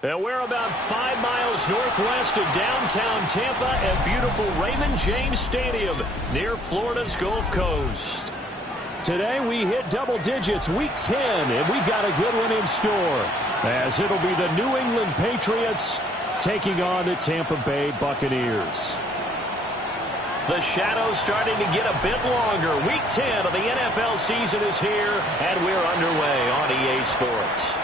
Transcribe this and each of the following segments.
And we're about 5 miles northwest of downtown Tampa at beautiful Raymond James Stadium near Florida's Gulf Coast. Today we hit double digits, week 10, and we've got a good one in store, as it'll be the New England Patriots taking on the Tampa Bay Buccaneers. The shadow's starting to get a bit longer. Week 10 of the NFL season is here, and we're underway on EA Sports.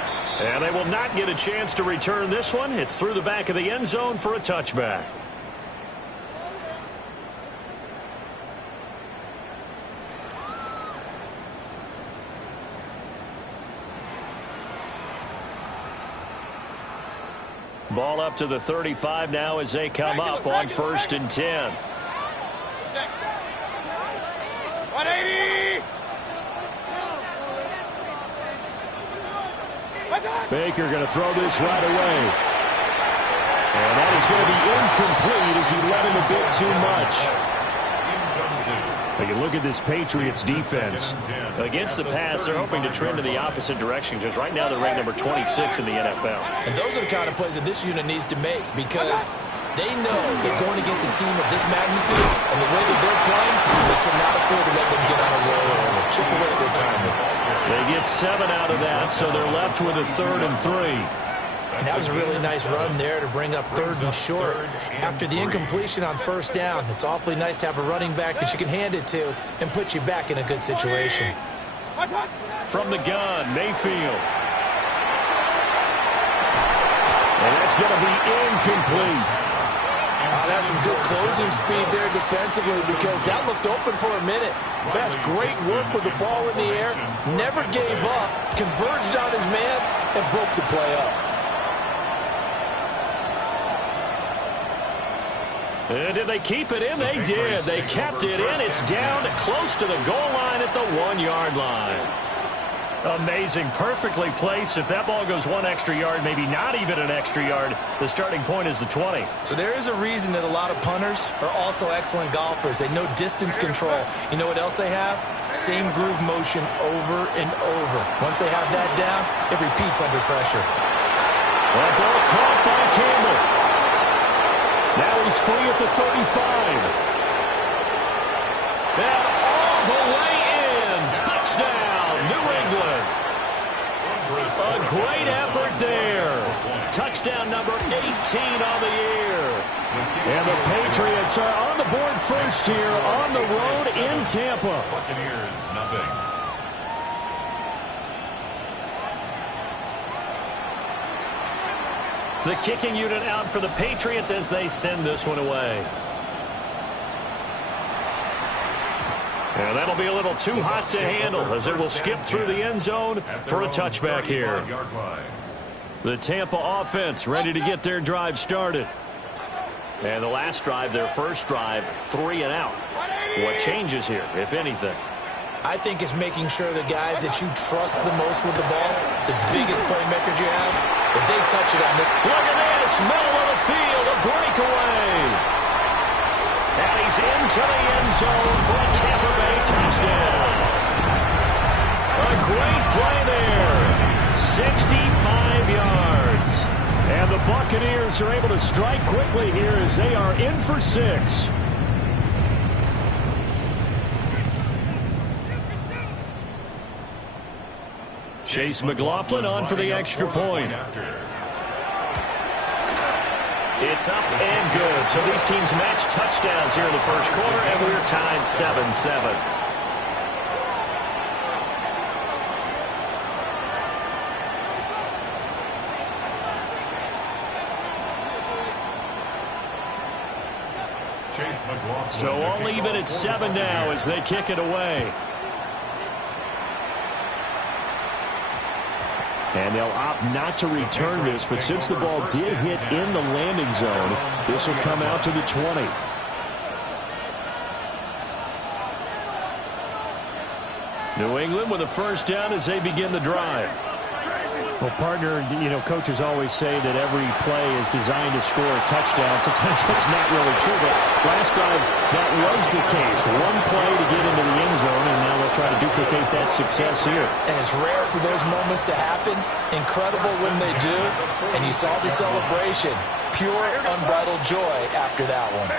And they will not get a chance to return this one. It's through the back of the end zone for a touchback. Ball up to the 35 now as they come up on 1st and 10. 180! Baker going to throw this right away. And that is going to be incomplete as he led him a bit too much. Take a look at this Patriots defense. Against the pass, they're hoping to trend in the opposite direction because right now they're ranked number 26 in the NFL. And those are the kind of plays that this unit needs to make because they know they're going against a team of this magnitude, and the way that they're playing, they cannot afford to let them get on a roll or chip away at their timing. They get 7 out of that, so they're left with a 3rd and 3. And that was a really nice run there to bring up 3rd and short. After the incompletion on 1st down, it's awfully nice to have a running back that you can hand it to and put you back in a good situation. From the gun, Mayfield. And that's going to be incomplete. That's some good closing speed there defensively because that looked open for a minute. That's great work with the ball in the air. Never gave up, converged on his man, and broke the play up. And did they keep it in? They did. They kept it in. It's down close to the goal line at the 1-yard line. Amazing. Perfectly placed. If that ball goes 1 extra yard, maybe not even an extra yard, the starting point is the 20. So there is a reason that a lot of punters are also excellent golfers. They know distance control. You know what else they have? Same groove motion over and over. Once they have that down, it repeats under pressure. That ball caught by Campbell. Now he's free at the 35. And all the way in. Touchdown, New England. A great effort there. Touchdown number 18 on the year. And the Patriots are on the board first here on the road in Tampa. Buccaneers, nothing. The kicking unit out for the Patriots as they send this one away. And that'll be a little too hot to handle as it will skip through the end zone for a touchback here. The Tampa offense ready to get their drive started. And the last drive, their first drive, 3 and out. What changes here, if anything? I think it's making sure the guys that you trust the most with the ball, the biggest playmakers you have, if they touch it on the... Look at this, middle of the field, a breakaway. And he's into the end zone for a Tampa Bay touchdown. A great play there. 65 yards. And the Buccaneers are able to strike quickly here as they are in for 6. Chase McLaughlin on for the extra point. It's up and good. So these teams match touchdowns here in the first quarter, and we're tied 7-7. So all even at 7 now as they kick it away. And they'll opt not to return this, but since the ball did hit in the landing zone, this will come out to the 20. New England with a first down as they begin the drive. Well, partner, you know, coaches always say that every play is designed to score a touchdown. Sometimes that's not really true, but last time that was the case. One play to get into the end zone, and now let's try to duplicate that success here. And it's rare for those moments to happen. Incredible when they do. And you saw the celebration. Pure, unbridled joy after that one.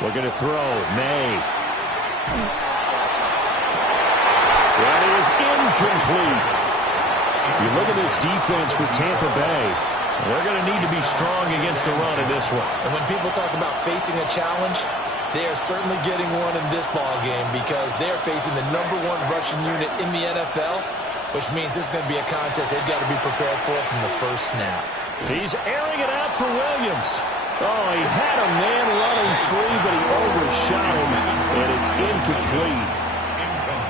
We're going to throw. May. That is incomplete. You look at this defense for Tampa Bay. They're going to need to be strong against the run in this one. And when people talk about facing a challenge, they are certainly getting one in this ball game because they are facing the #1 rushing unit in the NFL, which means this is going to be a contest they've got to be prepared for from the first snap. He's airing it out for Williams. Oh, he had a man running free, but he overshot him, and it's incomplete.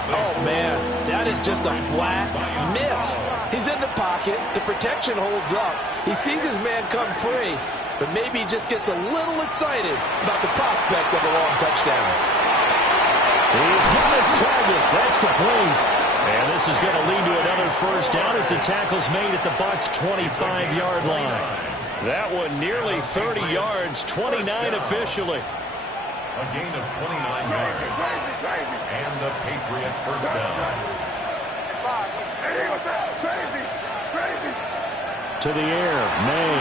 Oh, man, that is just a flat miss. He's in the pocket. The protection holds up. He sees his man come free, but maybe he just gets a little excited about the prospect of a long touchdown. He's got his target. That's complete. And this is going to lead to another first down as the tackle's made at the Bucs' 25-yard line. That one nearly 30 yards, 29 officially. A gain of 29 yards. And the Patriot first down. To the air, May.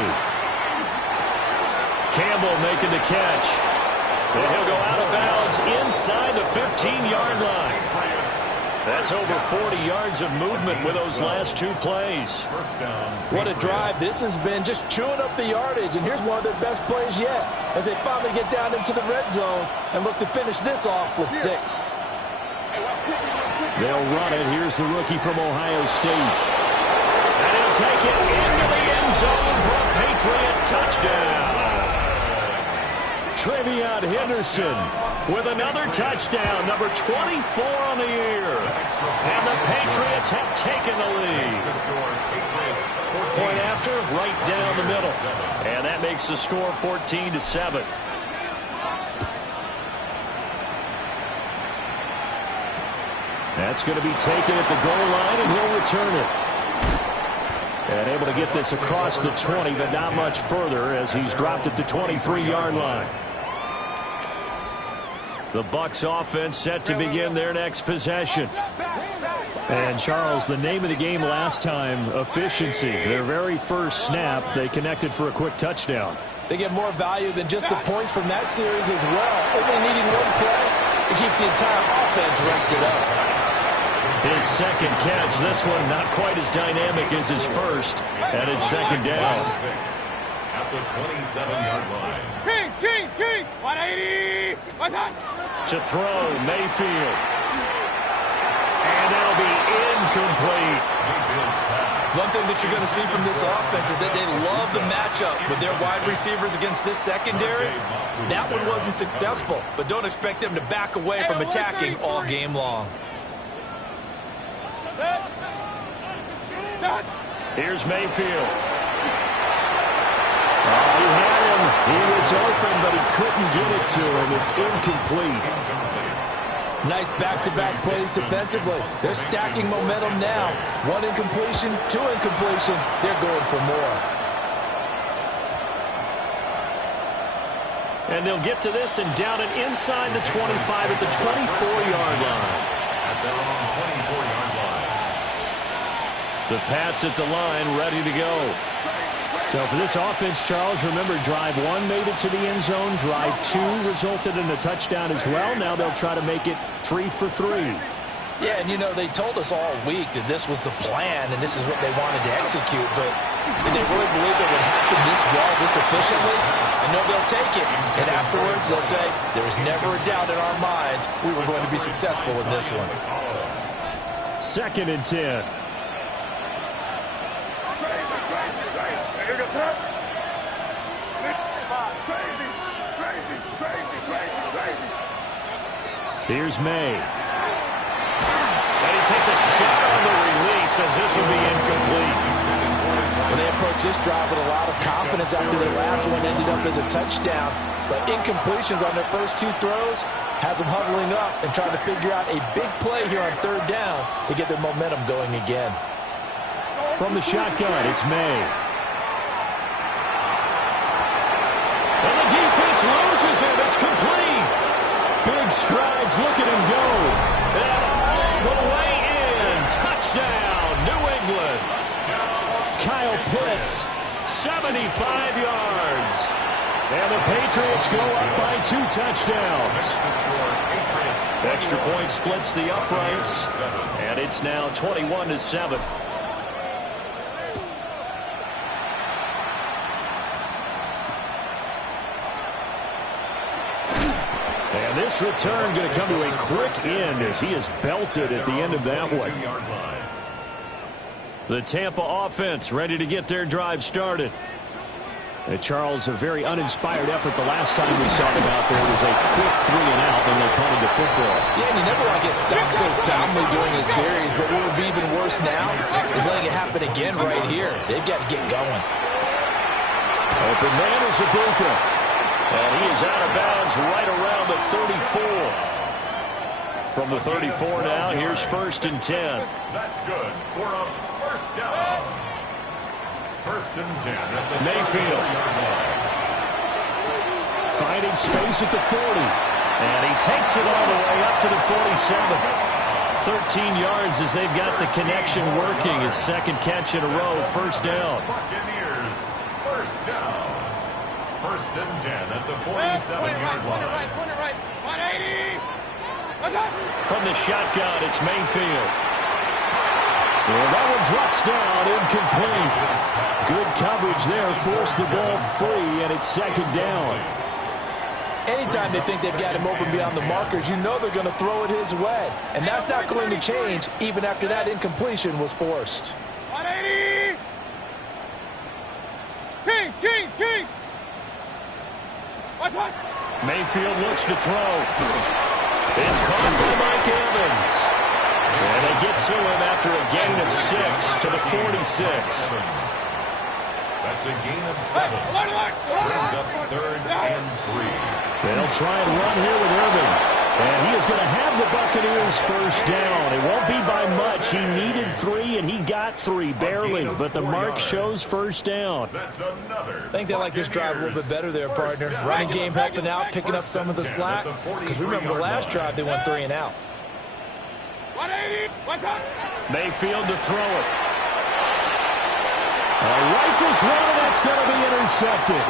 Campbell making the catch. And he'll go out of bounds inside the 15-yard line. That's over 40 yards of movement with those last two plays. What a drive this has been, just chewing up the yardage. And here's one of their best plays yet as they finally get down into the red zone and look to finish this off with 6. They'll run it. Here's the rookie from Ohio State. And he'll take it into the end zone for a Patriot touchdown. Trevion Henderson with another touchdown, number 24 on the year. And the Patriots have taken the lead. Point after, right down the middle. And that makes the score 14-7. That's going to be taken at the goal line, and he'll return it. And able to get this across the 20, but not much further as he's dropped at the 23-yard line. The Bucs offense set to begin their next possession. And, Charles, the name of the game last time, efficiency. Their very first snap, they connected for a quick touchdown. They get more value than just the points from that series as well. Only needing one play, it keeps the entire offense rested up. His second catch, this one not quite as dynamic as his first, and it's second down. At the 27-yard line. Kings, 180, what's that? To throw, Mayfield. And it'll be incomplete. One thing that you're going to see from this offense is that they love the matchup with their wide receivers against this secondary. That one wasn't successful, but don't expect them to back away from attacking all game long. Here's Mayfield. Oh, he had him. He was open, but he couldn't get it to him. It's incomplete. Nice back-to-back plays defensively. They're stacking momentum now. 1 incompletion, 2 incompletion. They're going for more. And they'll get to this and down it inside the 25 at the 24-yard line. At their own 24-yard line. The Pats at the line, ready to go. So for this offense, Charles, remember, drive 1 made it to the end zone. Drive 2 resulted in a touchdown as well. Now they'll try to make it 3 for 3. Yeah, and you know, they told us all week that this was the plan and this is what they wanted to execute, but did they really believe it would happen this well, this efficiently? And no, they'll take it. And afterwards, they'll say, there was never a doubt in our minds we were going to be successful in this one. 2nd and 10. Here's May. And he takes a shot on the release as this will be incomplete. When they approach this drive with a lot of confidence after their last one ended up as a touchdown. But incompletions on their first 2 throws has them huddling up and trying to figure out a big play here on 3rd down to get their momentum going again. From the shotgun, it's May. And the defense loses it. It's complete. big strides. Look at him go. And all the way in. Touchdown, New England. Kyle Pitts, 75 yards. And the Patriots go up by 2 touchdowns. Extra point splits the uprights. And it's now 21-7. And this return going to come to a quick end as he is belted at the end of that one. The Tampa offense ready to get their drive started. Charles, a very uninspired effort the last time we saw them out there. It was a quick 3 and out, and they punted the football. Yeah, and you never want to get stopped so soundly during a series, but what would be even worse now is letting it happen again right here. They've got to get going. Open man is Ibuka. And he is out of bounds right around the 34. From the 34 now, here's 1st and 10. That's good for a first down. 1st and 10 at the Mayfield. Finding space at the 40. And he takes it all the way up to the 47. 13 yards as they've got the connection working. His 2nd catch in a row, 1st down. Buccaneers, 1st down. 1st and 10 at the 47-yard line. Right. 180. From the shotgun, it's Mayfield. And that one drops down, incomplete. Good coverage there, forced the ball free, and it's 2nd down. Anytime they think they've got him open beyond the markers, you know they're going to throw it his way. And that's not going to change even after that incompletion was forced. 180. Kings. What? Mayfield looks to throw. It's caught by Mike Evans. And they get to him after a gain of 6 to the 46. That's a gain of 7. Brings up 3rd and 3. They'll try and run here with Irving. And he is going to have the Buccaneers 1st down. It won't be by much. He needed 3, and he got 3, barely. But the mark shows 1st down. That's another. I think they like this drive a little bit better there, partner. Running game helping out, picking up some of the slack. Because remember the last drive, they went 3 and out. 180. What's up? Mayfield to throw it. Rifles one, and that's going to be intercepted.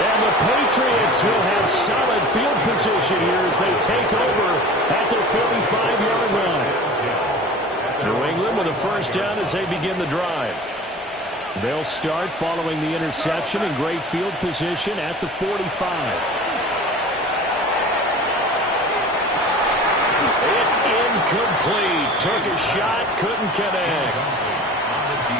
And the Patriots will have solid field position here as they take over at the 45-yard line. New England with a 1st down as they begin the drive. They'll start following the interception in great field position at the 45. It's incomplete. Took a shot, couldn't connect.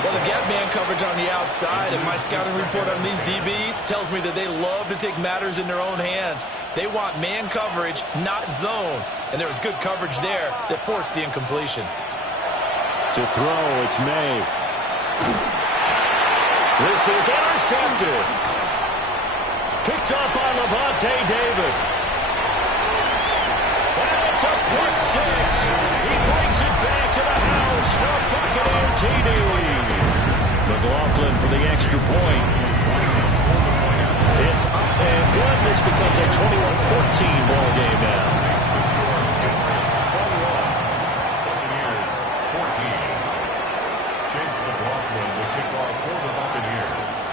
Well, the gap man coverage on the outside, and my scouting report on these DBs tells me that they love to take matters in their own hands. They want man coverage, not zone. And there was good coverage there that forced the incompletion. To throw, it's May. This is intercepted. Picked up by Levante David. And it's a pick 6. He brings it back to the house for a Buccaneer TD. McLaughlin for the extra point. It's up and good. This becomes a 21-14 ball game now. Buccaneers 14. Chase McLaughlin will kick off for the Buccaneers.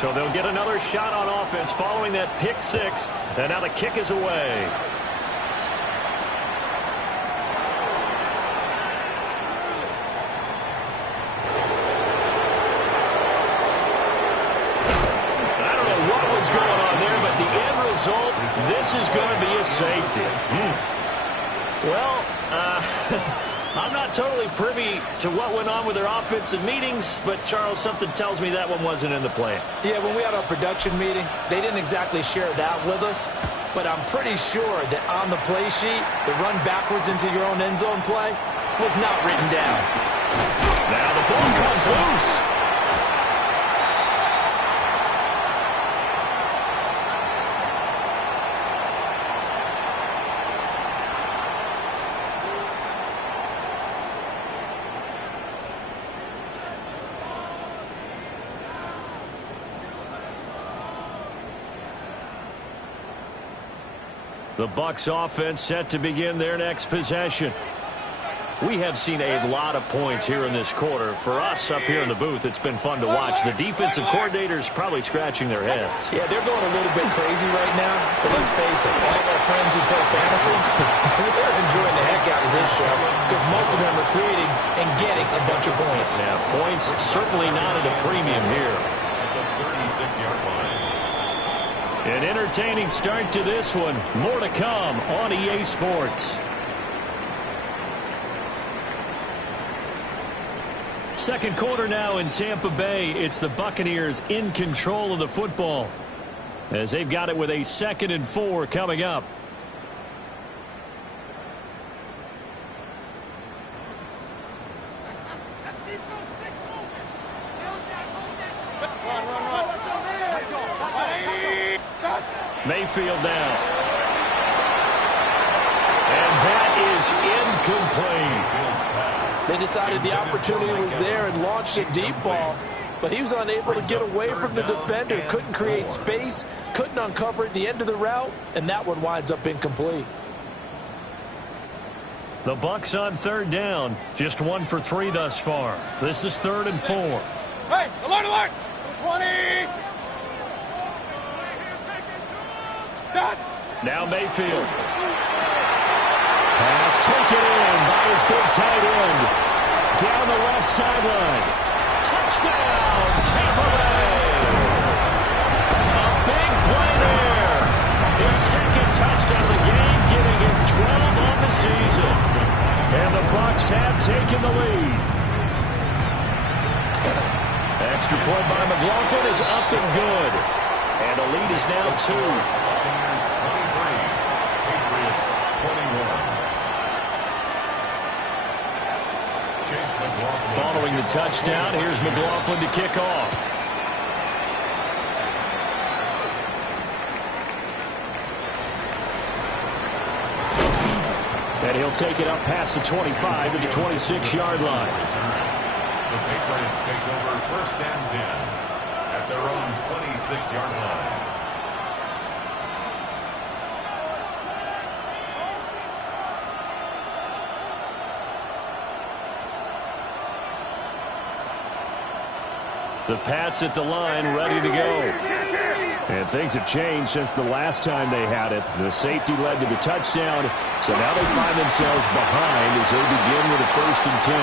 So they'll get another shot on offense following that pick 6. And now the kick is away. This is going to be a safety. Well, I'm not totally privy to what went on with their offensive meetings, but Charles, something tells me that one wasn't in the plan. Yeah, when we had our production meeting, they didn't exactly share that with us, but I'm pretty sure that on the play sheet, the run backwards into your own end zone play was not written down. Now the ball comes loose. The Bucs offense set to begin their next possession. We have seen a lot of points here in this quarter. For us up here in the booth, it's been fun to watch. The defensive coordinators probably scratching their heads. Yeah, they're going a little bit crazy right now. But let's face it, all of our friends who play fantasy, they're enjoying the heck out of this show because most of them are creating and getting a bunch of points. Yeah, points certainly not at a premium here. At the 36-yard line. An entertaining start to this one. More to come on EA Sports. Second quarter now in Tampa Bay. It's the Buccaneers in control of the football as they've got it with a 2nd and 4 coming up. Mayfield down. And that is incomplete. They decided the opportunity was there and launched a deep ball, but he was unable to get away from the defender, couldn't create space, couldn't uncover at the end of the route, and that one winds up incomplete. The Bucs on 3rd down, just 1 for 3 thus far. This is 3rd and 4. Hey, alert, alert! 20! Done! Now Mayfield. Pass taken in by his big tight end. Down the left sideline. Touchdown, Tampa Bay. A big play there. His 2nd touchdown of the game, giving him 12 on the season. And the Bucs have taken the lead. Extra point by McLaughlin is up and good. And the lead is now 2. Buccaneers 23, Patriots 21. Following the touchdown, here's McLaughlin to kick off. And he'll take it up past the 25 to the 26-yard line. The Patriots take over 1st and 10 at their own 26-yard line. The Pats at the line, ready to go. And things have changed since the last time they had it. The safety led to the touchdown, so now they find themselves behind as they begin with a 1st and 10.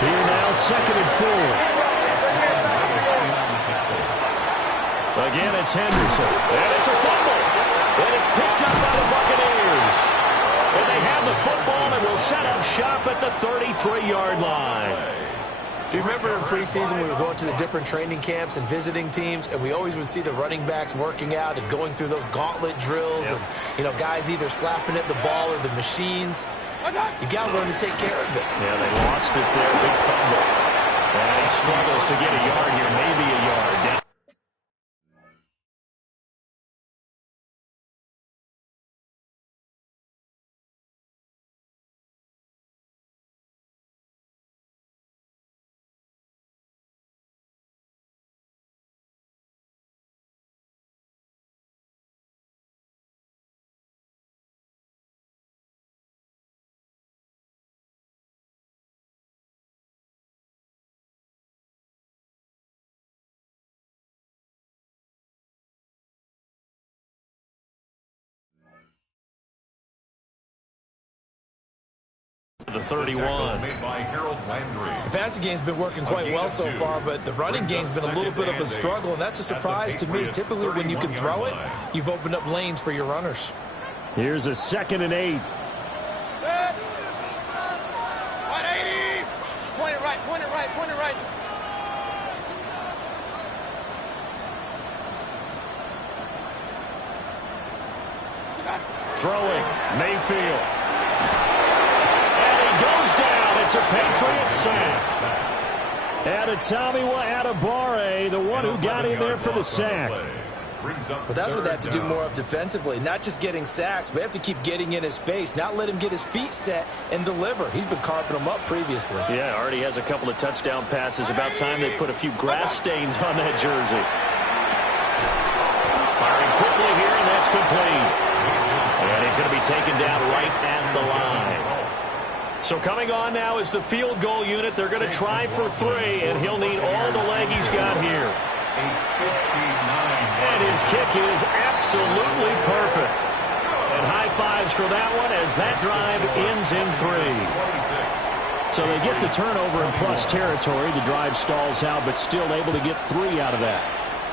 Here now, 2nd and 4. Again, it's Henderson. And it's a fumble. And it's picked up by the Buccaneers. And they have the football and will set up shop at the 33-yard line. Do you remember in preseason we were going to the different training camps and visiting teams, and we always would see the running backs working out and going through those gauntlet drills, and, you know, guys either slapping at the ball or the machines. You got to learn to take care of it. Yeah, they lost it there. Big fumble. And he struggles to get a yard here, maybe a yard. Down. The 31. Made by Harold Landry. The passing game's been working quite well so far, but the running game's been a little bit of a struggle, and that's a surprise to me. Typically, when you can throw it, you've opened up lanes for your runners. Here's a 2nd and 8. 180! Point it right, point it right, point it right. Throwing, Mayfield. Goes down. It's a Patriot sack. Adetomiwa Adebawore, the one who got in there for the sack. But that's what they have to do more of defensively, not just getting sacks, but they have to keep getting in his face, not let him get his feet set and deliver. He's been carving them up previously. Yeah, already has a couple of touchdown passes. About time they put a few grass stains on that jersey. Firing quickly here, and That's complete. And he's going to be taken down right at the line. So coming on now is the field goal unit. They're going to try for 3, and he'll need all the leg he's got here. And his kick is absolutely perfect. And high fives for that one as that drive ends in 3. So they get the turnover in plus territory. The drive stalls out, but still able to get 3 out of that.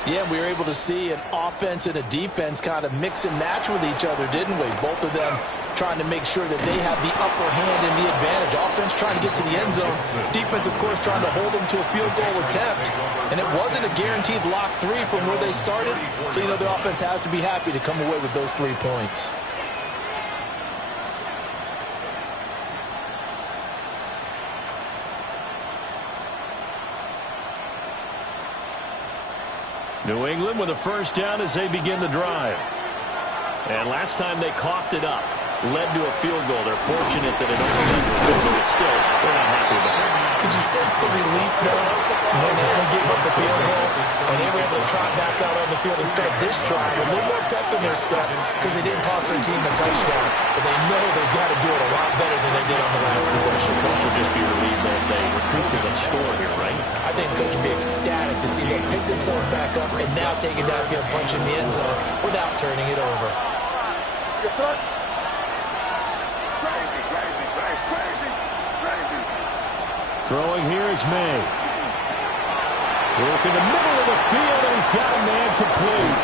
Yeah, we were able to see an offense and a defense kind of mix and match with each other, didn't we? Both of them trying to make sure that they have the upper hand and the advantage. Offense trying to get to the end zone. Defense, of course, trying to hold them to a field goal attempt. And it wasn't a guaranteed lock 3 from where they started. So, the offense has to be happy to come away with those 3 points. New England with a first down as they begin the drive. And last time they coughed it up, led to a field goal. They're fortunate that it only led to a field goal, but still, they're not happy about it. Could you sense the relief, though, when they only gave up the field goal and they were able to trot back out on the field and start this drive with a little more pep in their step because they didn't cost their team a touchdown, but they know they've got to do it a lot better than they did on the last possession. Coach will just be relieved that they recouped the score here, right? I think Coach will be ecstatic to see them pick themselves back up and now take it downfield, punch in the end zone without turning it over. Throwing here is May. Work in the middle of the field, and he's got a man complete.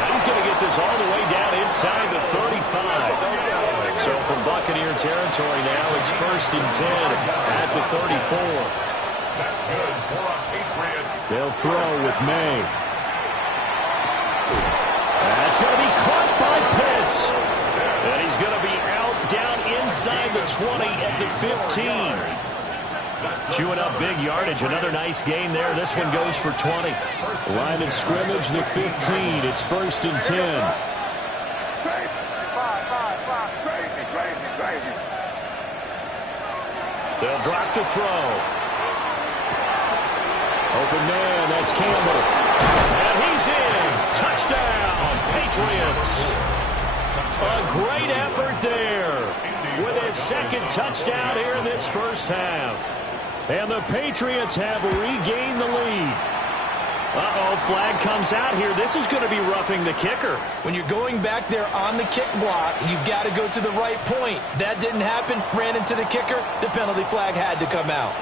Now he's going to get this all the way down inside the 35. So from Buccaneer territory now, it's 1st and 10 at the 34. That's good for a Patriots. They'll throw with May. That's going to be caught by Pitts. And he's going to be out down inside the 20 at the 15. Chewing up big yardage. Another nice gain there. This one goes for 20. Line of scrimmage, the 15. It's 1st and 10. They'll drop to throw. Open man, that's Campbell. And he's in. Touchdown, Patriots. A great effort there with his 2nd touchdown here in this first half. And the Patriots have regained the lead. Uh-oh, flag comes out here. This is going to be roughing the kicker. When you're going back there on the kick block, you've got to go to the right point. That didn't happen. Ran into the kicker. The penalty flag had to come out.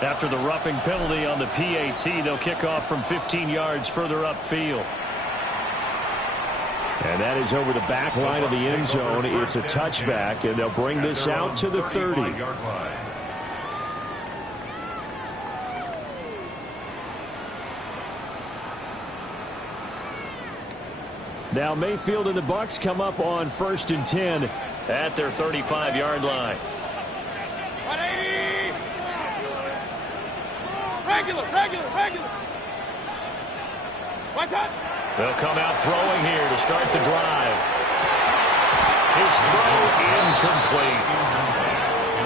After the roughing penalty on the PAT, they'll kick off from 15 yards further upfield. And that is over the back line of the end zone. It's a touchback, and they'll bring this out to the 30. Now Mayfield and the Bucs come up on 1st and 10 at their 35-yard line. 180! Regular! What's up? They'll come out throwing here to start the drive. His throw incomplete.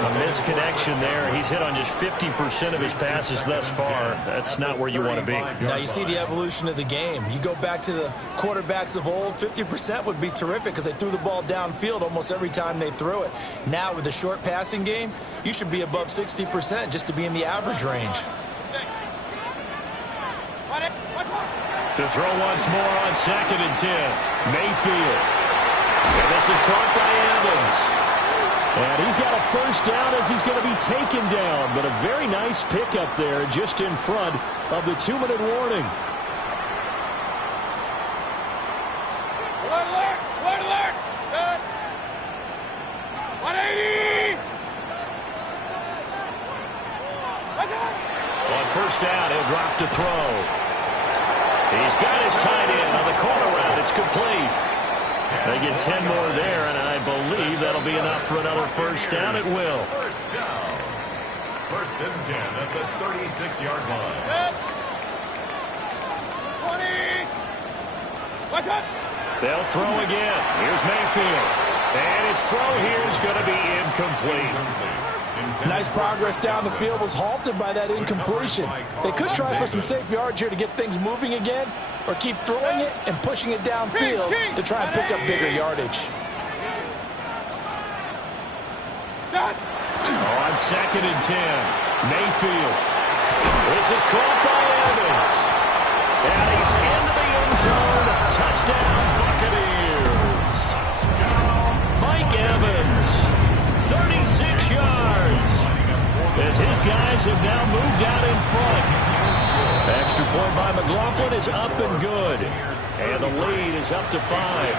A misconnection there. He's hit on just 50% of his passes thus far. That's not where you want to be. Now you see the evolution of the game. You go back to the quarterbacks of old, 50% would be terrific because they threw the ball downfield almost every time they threw it. Now with the short passing game, you should be above 60% just to be in the average range. To throw once more on 2nd and 10. Mayfield. And this is caught by Evans. And he's got a first down as he's going to be taken down. But a very nice pickup there just in front of the 2-minute warning. Alert! Good. 180! On first down, he'll drop to throw. He's got his tight end on the corner route. It's complete. They get 10 more there, and I believe that'll be enough for another first down. It will. First down. 1st and 10 at the 36-yard line. 20! What's up? They'll throw again. Here's Mayfield. And his throw here is going to be incomplete. Nice progress down the field was halted by that incompletion. They could try for some safe yards here to get things moving again, or keep throwing it and pushing it downfield to try and pick up bigger yardage. On 2nd and 10, Mayfield. This is caught by Evans. And he's into the end zone. Touchdown, Buccaneers. Mike Evans, 36 yards. As his guys have now moved out in front. Extra point by McLaughlin is up and good. And the lead is up to 5.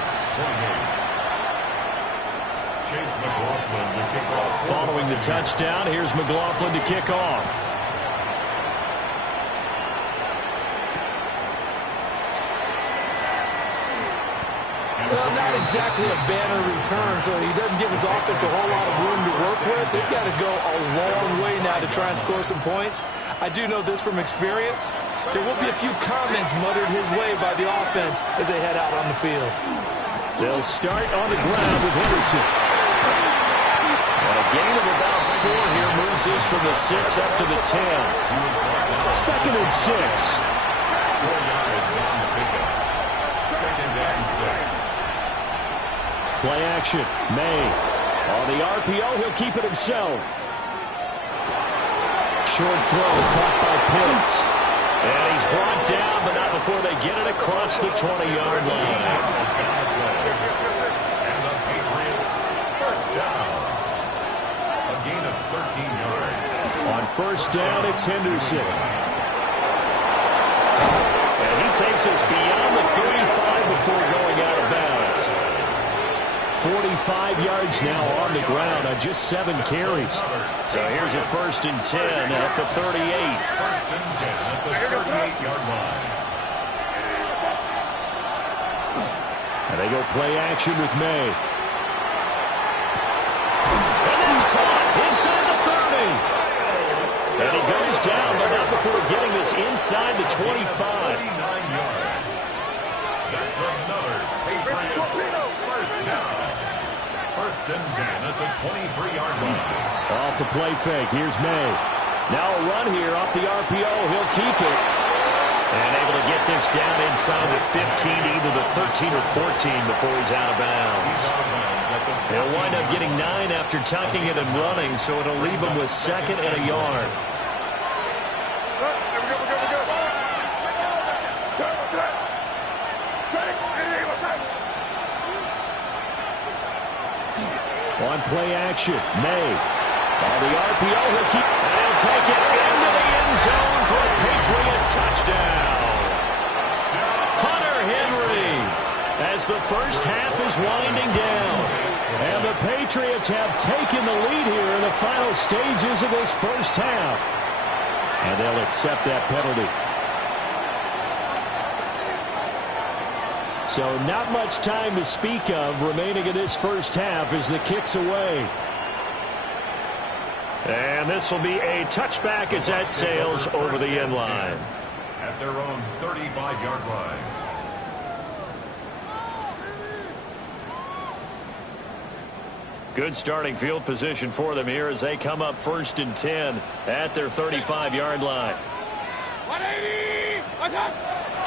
Following the touchdown, here's McLaughlin to kick off. Well, not exactly a banner return, so he doesn't give his offense a whole lot of room to work with. They've got to go a long way now to try and score some points. I do know this from experience. There will be a few comments muttered his way by the offense as they head out on the field. They'll start on the ground with Henderson. And a gain of about 4 here moves this from the 6 up to the 10. 2nd and 6. 4 yards on the pickup. 2nd and 6. Play action. May. On the RPO, he'll keep it himself. Short throw caught by Pitts. And he's brought down, but not before they get it across the 20-yard line. And the Patriots first down. A gain of 13 yards. On first down, it's Henderson. And he takes us beyond the 35 before going out of bounds. 45 yards now on the ground on just 7 carries. So here's a 1st and 10 at the 38. 1st and 10 at the 38-yard line. And they go play action with May. And it's caught inside the 30. And he goes down, but not before getting this inside the 25. 39 yards. That's another Patriots first down. 1st and 10 at the 23-yard line. Off the play fake. Here's May. Now a run here off the RPO. He'll keep it. And able to get this down inside the 15, either the 13 or 14 before he's out of bounds. He'll wind up getting 9 after tucking it and running, so it'll leave him with 2nd and a yard. On play action, May. On the RPO, he'll keep. And he'll take it into the end zone for a Patriot touchdown. Hunter Henry, as the first half is winding down. And the Patriots have taken the lead here in the final stages of this first half. And they'll accept that penalty. So not much time to speak of remaining in this first half as the kick's away. And this will be a touchback as that sails over the end line. At their own 35-yard line. Good starting field position for them here as they come up 1st and 10 at their 35-yard line. 180! What's up?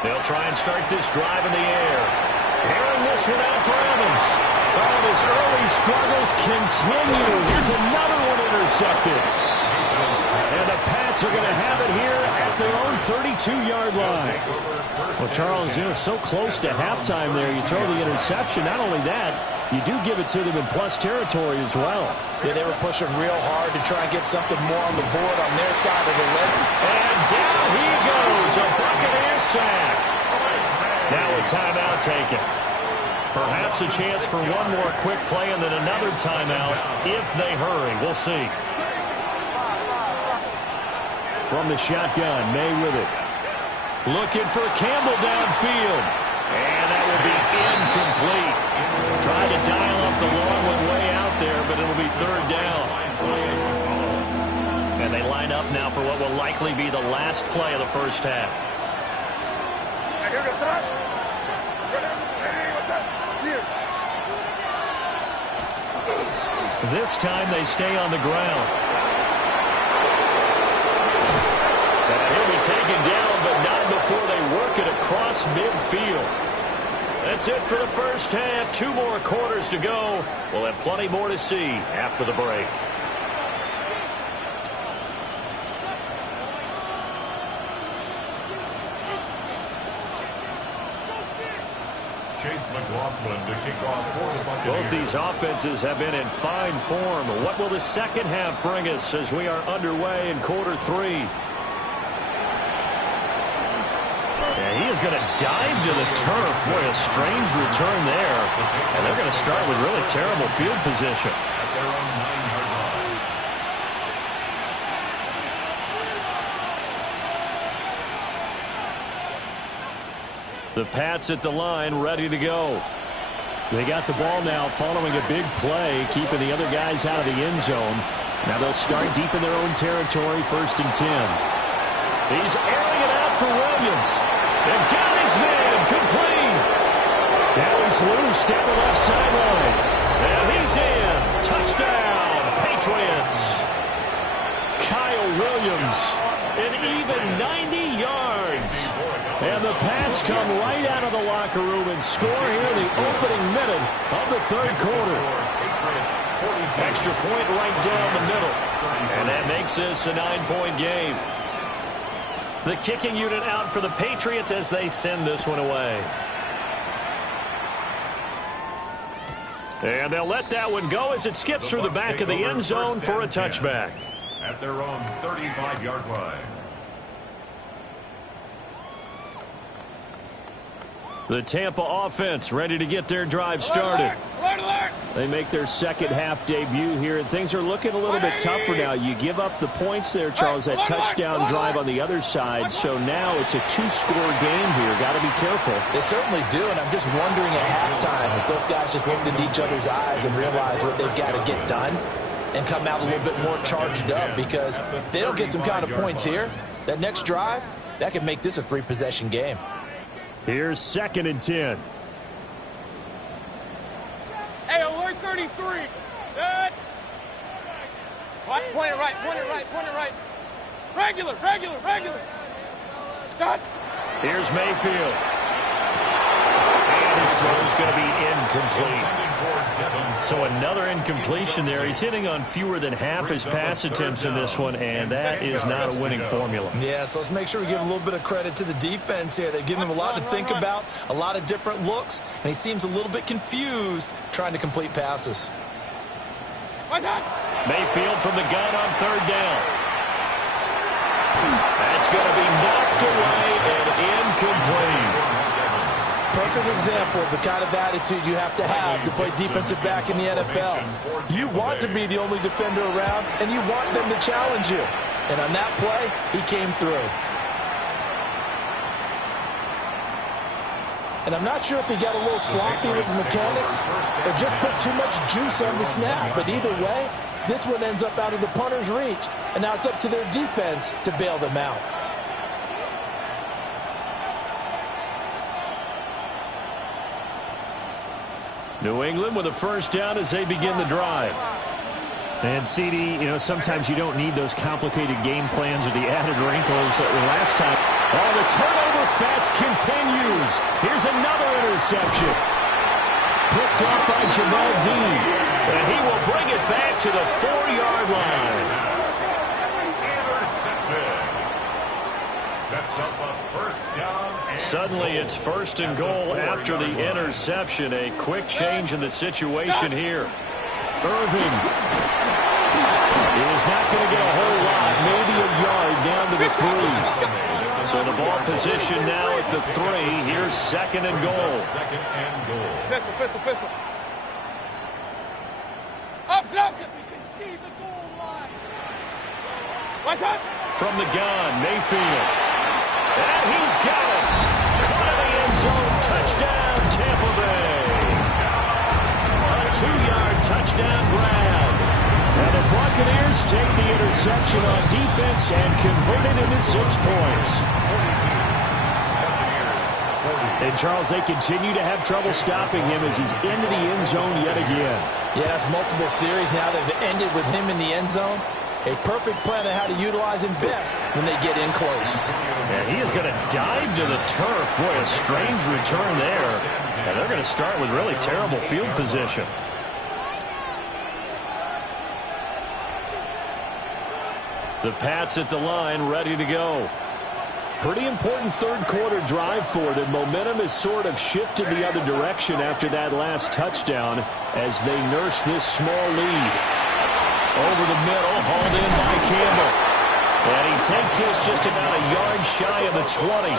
They'll try and start this drive in the air. Airing this one out for Evans. Oh, his early struggles continue. Here's another one intercepted. And the Pats are going to have it here at their own 32-yard line. Well, Charles, so close to halftime there. You throw the interception. Not only that, you do give it to them in plus territory as well. Yeah, they were pushing real hard to try and get something more on the board on their side of the leg. And down he goes, a Buccaneer sack. Now a timeout taken. Perhaps a chance for one more quick play and then another timeout if they hurry. We'll see. From the shotgun, May with it. Looking for Campbell downfield. And that will be incomplete. Trying to dial up the long one way out there, but it'll be 3rd down. And they line up now for what will likely be the last play of the first half. This time they stay on the ground. And he'll be taken down, but not before they work it across midfield. That's it for the first half. 2 more quarters to go. We'll have plenty more to see after the break. To kick off for the Buccaneers. Both these offenses have been in fine form. What will the second half bring us as we are underway in quarter 3? Yeah, he is going to dive to the turf. What a strange return there. And they're going to start with really terrible field position. At their own 9-yard line. The Pats at the line, ready to go. They got the ball now following a big play, keeping the other guys out of the end zone. Now they'll start deep in their own territory, 1st and 10. He's airing it out for Williams. They've got his man complete. Now he's loose down the left sideline. And he's in. Touchdown, Patriots. Kyle Williams, an even 90 yards. And the Pats come right out of the locker room and score here in the opening minute of the 3rd quarter. Extra point right down the middle. And that makes this a 9-point game. The kicking unit out for the Patriots as they send this one away. And they'll let that one go as it skips through the back of the end zone for a touchback. At their own 35-yard line. The Tampa offense ready to get their drive started. Alert, alert. They make their second half debut here, and things are looking a little bit tougher now. You give up the points there, Charles, that touchdown drive on the other side. So now it's a 2-score game here. Got to be careful. They certainly do, and I'm just wondering at halftime if those guys just looked into each other's eyes and realized what they've got to get done and come out a little bit more charged up, because if they don't get some kind of points here, that next drive, that could make this a 3-possession game. Here's 2nd and 10. Hey, alert 33. Good. Point it right, point it right, point it right. Regular, regular, regular. Stop. Here's Mayfield. And his throw's going to be incomplete. So another incompletion there. He's hitting on fewer than half his pass attempts in this one, and that is not a winning formula. Yeah, so let's make sure we give a little bit of credit to the defense here. They've given him a lot to think about, a lot of different looks, and he seems a little bit confused trying to complete passes. Mayfield from the gun on 3rd down. That's going to be knocked away and incomplete. Perfect example of the kind of attitude you have to play defensive back in the NFL. You want to be the only defender around, and you want them to challenge you. And on that play, he came through. And I'm not sure if he got a little sloppy with the mechanics or just put too much juice on the snap. But either way, this one ends up out of the punter's reach. And now it's up to their defense to bail them out. New England with a 1st down as they begin the drive. And CD, sometimes you don't need those complicated game plans or the added wrinkles. Last time, the turnover fest continues. Here's another interception. Picked off by Jamal Dean. And he will bring it back to the 4-yard line. Sets up a 1st down. Suddenly it's 1st and goal after the interception. A quick change in the situation here. Irving is not going to get a whole lot, maybe a yard down to the 3. So the ball position now at the 3. Here's 2nd and goal. 2nd and goal. Pistol, pistol, pistol. Up. We can see the goal line. What's up? From the gun, Mayfield. And he's got it. Caught in the end zone. Touchdown, Tampa Bay. A 2-yard touchdown grab. And the Buccaneers take the interception on defense and convert it into 6 points. 42. Buccaneers 40. And, Charles, they continue to have trouble stopping him as he's into the end zone yet again. Yeah, that's multiple series now. They've ended with him in the end zone. A perfect plan on how to utilize him best when they get in close. And he is going to dive to the turf. Boy, a strange return there. And they're going to start with really terrible field position. The Pats at the line, ready to go. Pretty important third quarter drive for them. Momentum has sort of shifted the other direction after that last touchdown as they nurse this small lead. Over the middle, hauled in by Campbell. And he takes this just about a yard shy of the 20.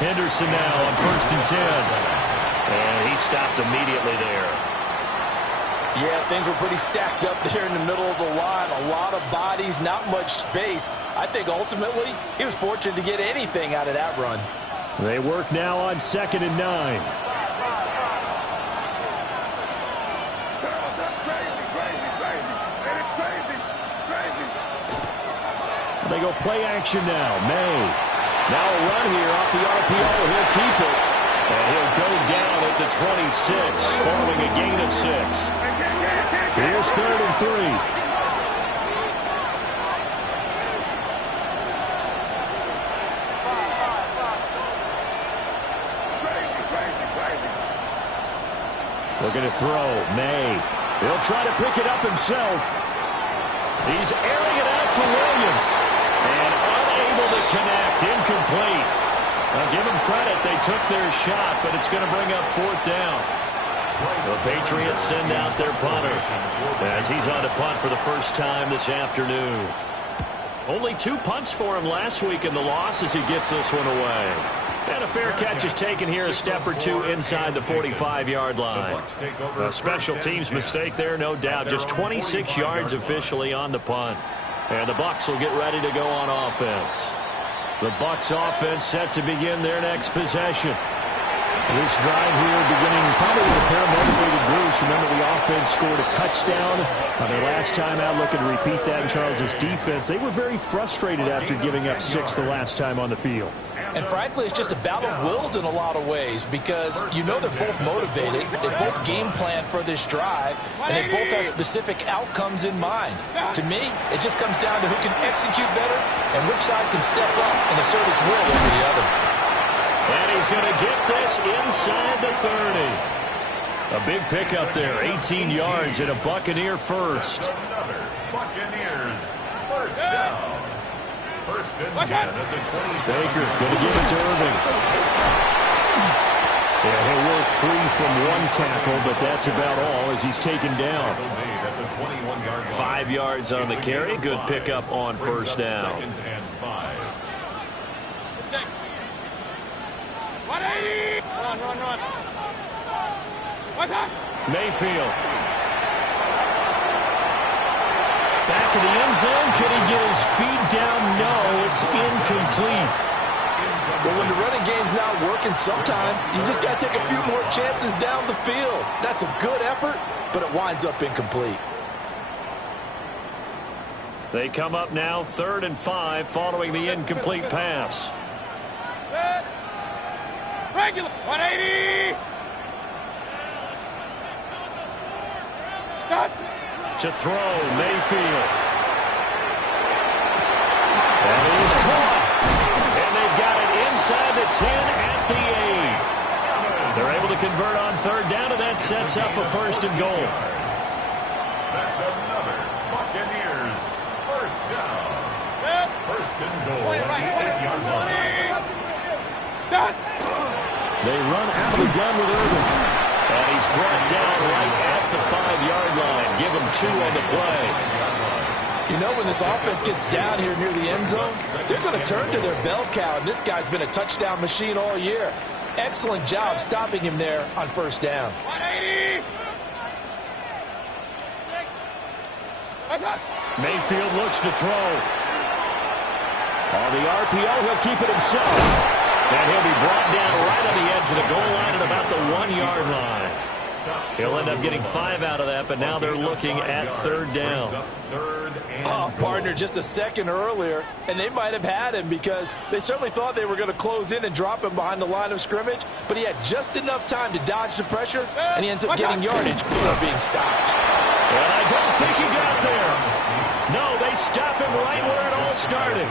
Henderson now on 1st and 10. And he stopped immediately there. Yeah, things were pretty stacked up there in the middle of the line. A lot of bodies, not much space. I think ultimately he was fortunate to get anything out of that run. They work now on 2nd and 9. They go play action now. May. Now a run here off the RPO. He'll keep it. And he'll go down at the 26 following a gain of 6. Here's 3rd and 3. Looking to throw. May. He'll try to pick it up himself. He's airing it out for Williams. And unable to connect. Incomplete. Now give them credit. They took their shot, but it's going to bring up 4th down. The Patriots send out their punter as he's on to punt for the first time this afternoon. Only 2 punts for him last week in the loss as he gets this one away. And a fair catch is taken here a step or 2 inside the 45-yard line. A special teams mistake there, no doubt. Just 26 yards officially on the punt. And the Bucs will get ready to go on offense. The Bucs offense set to begin their next possession. This drive here beginning probably with a pair of motivated Bruce. Remember, the offense scored a touchdown on their last time out. Looking to repeat that in Charles's defense. They were very frustrated after giving up 6 the last time on the field. And frankly, it's just a battle of wills in a lot of ways because you know they're both motivated. They both game plan for this drive, and they both have specific outcomes in mind. To me, it just comes down to who can execute better and which side can step up and assert its will over the other. And he's going to get this inside the 30. A big pickup there, 18 yards and a Buccaneer first. Another Buccaneers first down. 1st and 10 at the 27. Baker going to give it to Irving. Yeah, he'll work free from one tackle, but that's about all as he's taken down. 5 yards on the carry. Good pickup on 1st down. 2nd and 5. 180! Run. What's that? Mayfield. Back of the end zone. Can he get his feet down? No, it's incomplete. Well, when the running game's not working, sometimes you just got to take a few more chances down the field. That's a good effort, but it winds up incomplete. They come up now 3rd and 5 following the incomplete pass. Regular. 180! Stop. To throw, Mayfield. That is caught. And they've got it inside the 10 at the 8. They're able to convert on 3rd down, and that sets up a 1st and goal. That's another Buccaneers first down. 1st and goal at the 8-yard line. Stop. They run out of the gun with Irving. And he's brought down right at the 5-yard line. Give him 2 on the play. You know, when this offense gets down here near the end zone, they're going to turn to their bell cow, and this guy's been a touchdown machine all year. Excellent job stopping him there on 1st down. 180! Mayfield looks to throw. On the RPO, he'll keep it himself. And he'll be brought down right on the edge of the goal line at about the 1-yard line. He'll end up getting 5 out of that, but now they're looking at 3rd down. Oh, pardon Gardner just a second earlier, and they might have had him because they certainly thought they were going to close in and drop him behind the line of scrimmage, but he had just enough time to dodge the pressure, and he ends up getting yardage before being stopped. And I don't think he got there. No, they stop him right where it all started.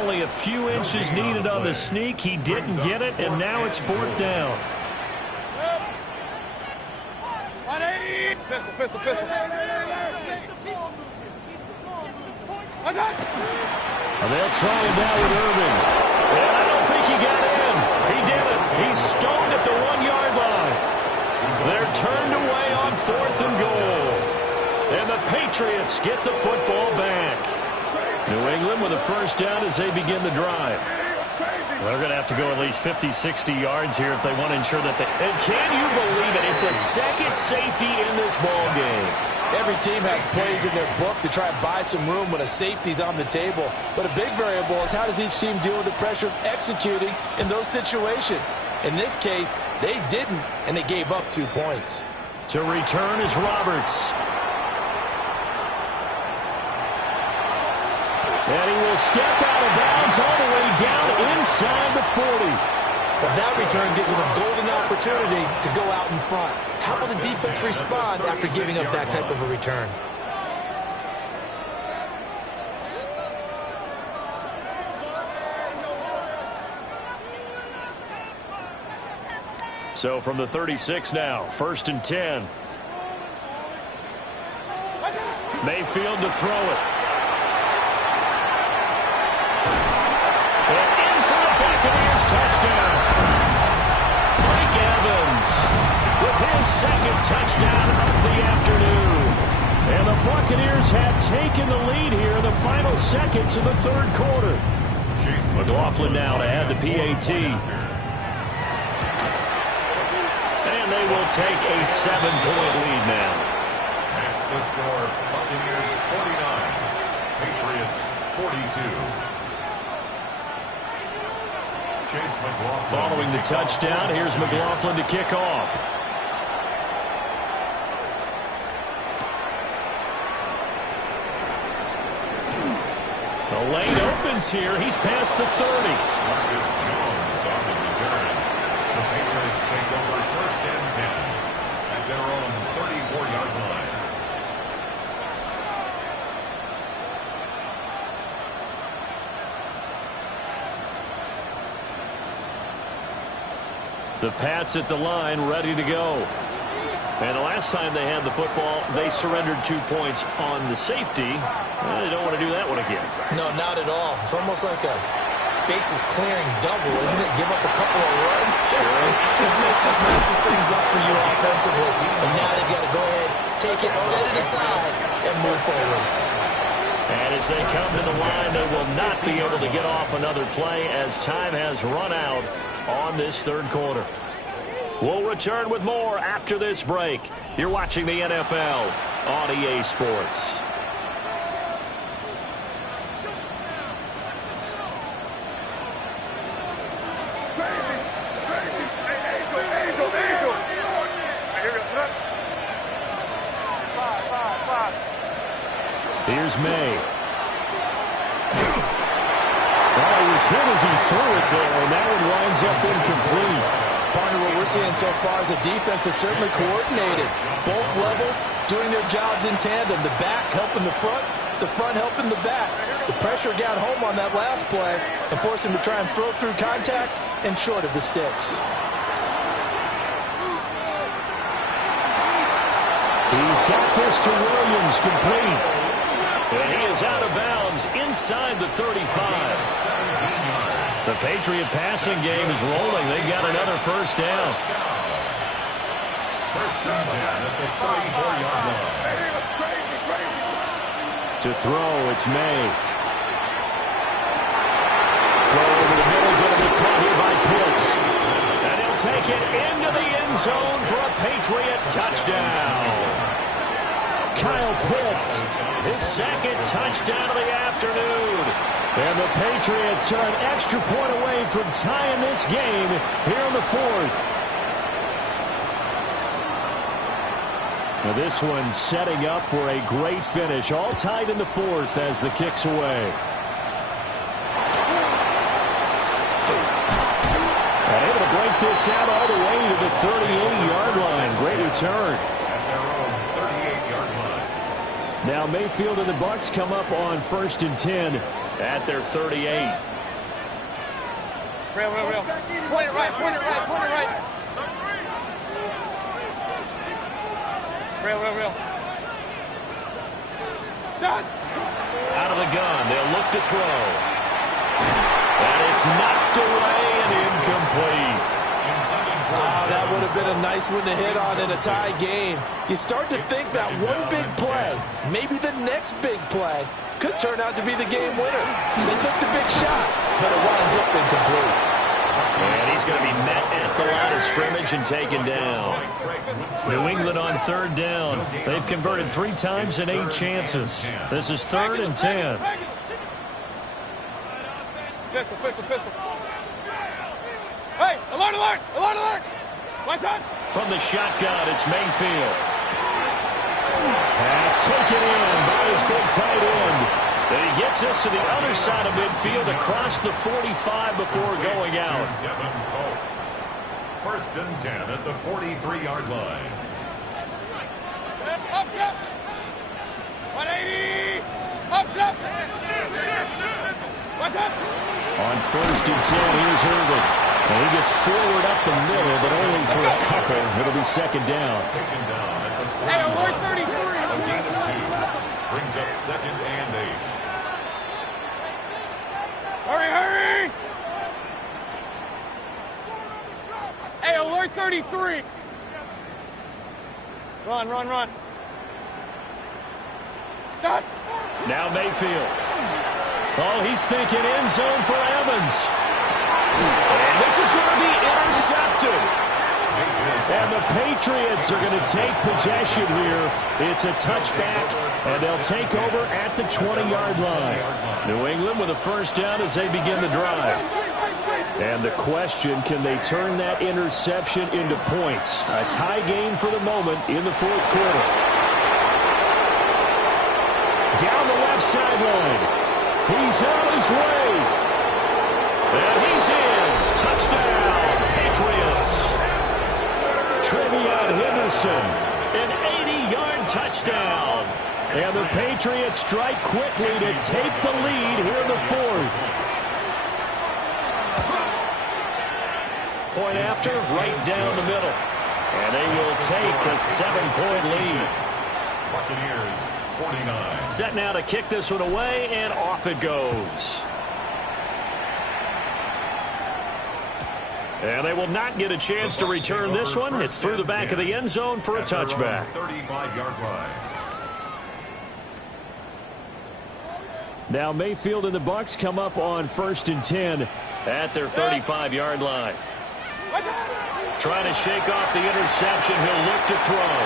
Only a few inches needed on the sneak. He didn't get it, and now it's 4th down. Pistol. They'll try him down with Irvin. And I don't think he got in. He did it. He's stoned at the 1-yard line. They're turned away on 4th and goal. And the Patriots get the football back. New England with a first down as they begin the drive. They're going to have to go at least 50, 60 yards here if they want to ensure that they... And can you believe it? It's a second safety in this ball game. Every team has plays in their book to try and buy some room when a safety's on the table. But a big variable is how does each team deal with the pressure of executing in those situations. In this case, they didn't, and they gave up 2 points. To return is Roberts. And he will step out of bounds all the way down inside the 40. But that return gives him a golden opportunity to go out in front. How will the defense respond after giving up that type of a return? So from the 36 now, 1st and 10. Mayfield to throw it. And in for the Buccaneers touchdown. Mike Evans with his 2nd touchdown of the afternoon. And the Buccaneers have taken the lead here in the final seconds of the 3rd quarter. McLaughlin now to add the PAT. And they will take a 7-point lead now. That's the score. Buccaneers 49. Patriots 42. Following the touchdown, here's McLaughlin to kick off. The lane opens here. He's past the 30. Marcus Jones on the return. The Patriots take over 1st and 10 at their own 34-yard line. The Pats at the line, ready to go. And the last time they had the football, they surrendered 2 points on the safety. They don't want to do that one again. No, not at all. It's almost like a bases clearing double, isn't it? Give up a couple of runs. Sure. just messes things up for you offensively. But now they've got to go ahead, take it, set it aside, and move forward. And as they come to the line, they will not be able to get off another play as time has run out on this 3rd quarter. We'll return with more after this break. You're watching the NFL on EA Sports. Here's May. Well, he was hit as he threw it there, and that one winds up incomplete. Partner, what we're seeing so far is the defense is certainly coordinated. Both levels doing their jobs in tandem. The back helping the front helping the back. The pressure got home on that last play and forced him to try and throw through contact and short of the sticks. He's got this to Williams, complete. And he is out of bounds inside the 35. The Patriot passing game is rolling. They've got another first down. 1st and 10 at the 34-yard line. To throw, it's May. Throw over the middle, going to be caught here by Pitts. And he'll take it into the end zone for a Patriot touchdown. Kyle Pitts, his 2nd touchdown of the afternoon. And the Patriots are an extra point away from tying this game here in the 4th. Now this one setting up for a great finish. All tied in the fourth as the kick's away. And able to break this out all the way to the 38-yard line. Great return. At their own 38-yard line. Now Mayfield and the Bucs come up on 1st and 10 at their 38. Real. Point it right, point it right, point it right. Real. Done. Out of the gun, they'll look to throw. And it's knocked away and incomplete. Oh, that would have been a nice one to hit on in a tie game. You start to think that one big play, maybe the next big play, could turn out to be the game winner. They took the big shot, but it winds up incomplete. And he's going to be met at the line of scrimmage and taken down. New England on 3rd down. They've converted 3 times in 8 chances. This is 3rd and 10. Pistol. Hey, alert! My time. From the shotgun, it's Mayfield. Pass taken in by his big tight end. And he gets us to the other side of midfield across the 45 before going out. 1st and 10 at the 43-yard line. Up. 180. Up. What's up? On 1st and 10, here's Irvin. And he gets forward up the middle, but only for a couple. It'll be 2nd down. Taken down at the 40. Hey, alert 33. A gain of 2. Brings up 2nd and 8. Hurry! Hey, alert 33. Run. Stop. Now Mayfield. Oh, he's thinking end zone for Evans. And this is going to be intercepted. And the Patriots are going to take possession here. It's a touchback, and they'll take over at the 20-yard line. New England with a 1st down as they begin the drive. And the question, can they turn that interception into points? A tie game for the moment in the 4th quarter. Down the left sideline. He's on his way. And he's in. Touchdown, Patriots. Trevion Henderson, an 80-yard touchdown. And the Patriots strike quickly to take the lead here in the 4th. Point after, right down the middle. And they will take a 7-point lead. Buccaneers, 49. Set now to kick this one away, and off it goes. And they will not get a chance to return this one. It's through the back of the end zone for a touchback. 35-yard line. Now Mayfield and the Bucs come up on 1st and 10 at their 35-yard line. Trying to shake off the interception. He'll look to throw.